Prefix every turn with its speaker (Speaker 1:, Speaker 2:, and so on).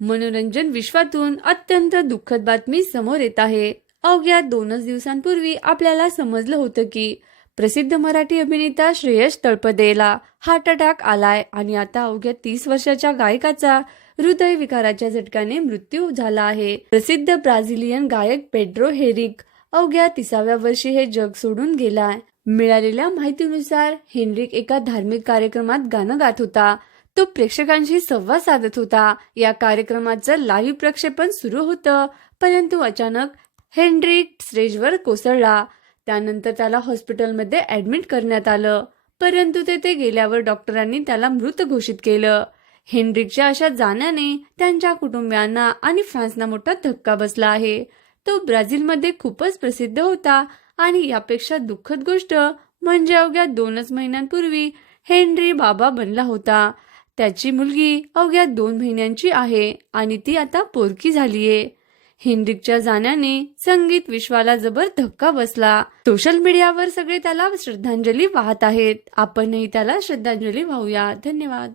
Speaker 1: मनोरंजन विश्वातून अत्यंत दुःखद बातमी समोर येत आहे. अवघ्या दोनच दिवसांपूर्वी आपल्याला समजलं होतं की प्रसिद्ध मराठी अभिनेता श्रेयस तळपदेला हार्ट अटॅक आलाय आणि आता अवघ्या तीस वर्षाच्या गायकाचा हृदयविकाराच्या झटक्याने मृत्यू झाला आहे. प्रसिद्ध ब्राझिलियन गायक पेड्रो हेरिक अवघ्या तिसाव्या वर्षी हे जग सोडून गेलाय. मिळालेल्या माहितीनुसार हेनरिक एका धार्मिक कार्यक्रमात गाणं गात होता. तो प्रेक्षकांशी संवाद साधत होता. या कार्यक्रमाचं लाईव्ह प्रक्षेपण सुरू होतं परंतु अचानक हेनरिक स्टेजवर कोसळला. त्यानंतर त्याला हॉस्पिटलमध्ये ऍडमिट करण्यात आलं परंतु तेथे गेल्यावर डॉक्टरांनी त्याला मृत घोषित केलं. हेनरिकच्या अशा जाण्याने त्यांच्या कुटुंबियांना आणि फॅन्सना मोठा धक्का बसला आहे. तो ब्राझीलमध्ये खूपच प्रसिद्ध होता आणि यापेक्षा दुःखद गोष्ट म्हणजे अवघ्या दोनच महिन्यांपूर्वी हेनरी बाबा बनला होता. त्याची मुलगी अवघ्या दोन महिन्यांची आहे आणि ती आता पोरकी झालीये. हिंदीच्या जाण्याने संगीत विश्वाला जबर धक्का बसला. सोशल मीडियावर सगळे त्याला श्रद्धांजली वाहत आहेत. आपणही त्याला श्रद्धांजली वाहूया. धन्यवाद.